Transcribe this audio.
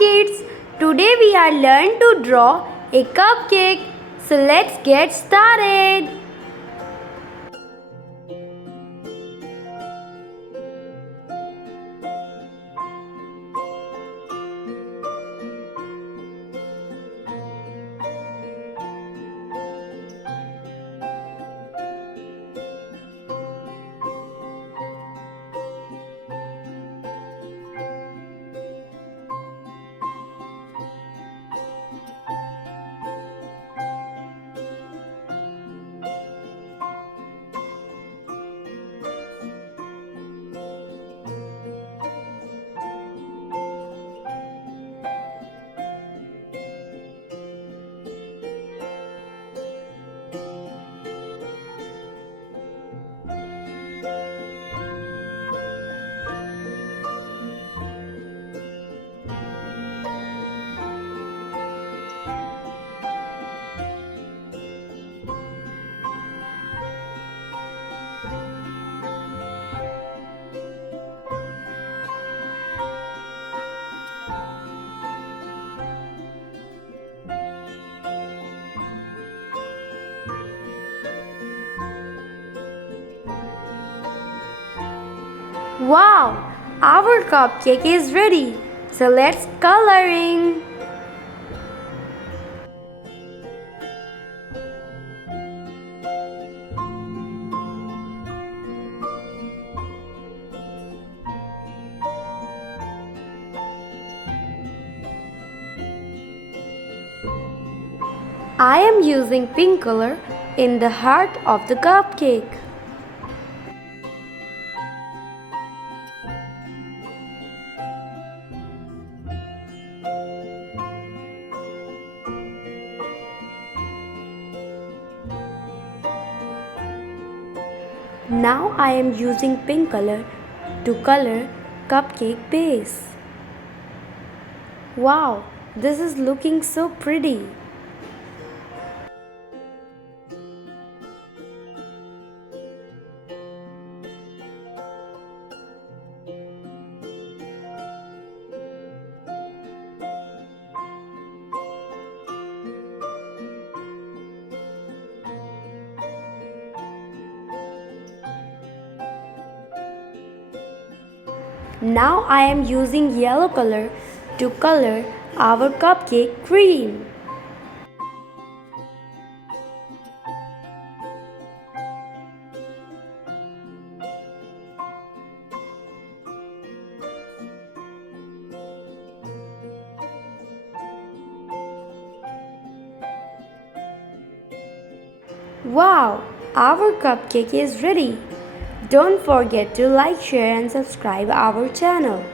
kids, today we are learn to draw a cupcake. So let's get started. Wow, our cupcake is ready. So let's coloring. I am using pink color in the heart of the cupcake. Now I am using pink color to color cupcake base. Wow, this is looking so pretty. Now I am using yellow color to color our cupcake cream. Wow, our cupcake is ready. Don't forget to like, share and subscribe our channel.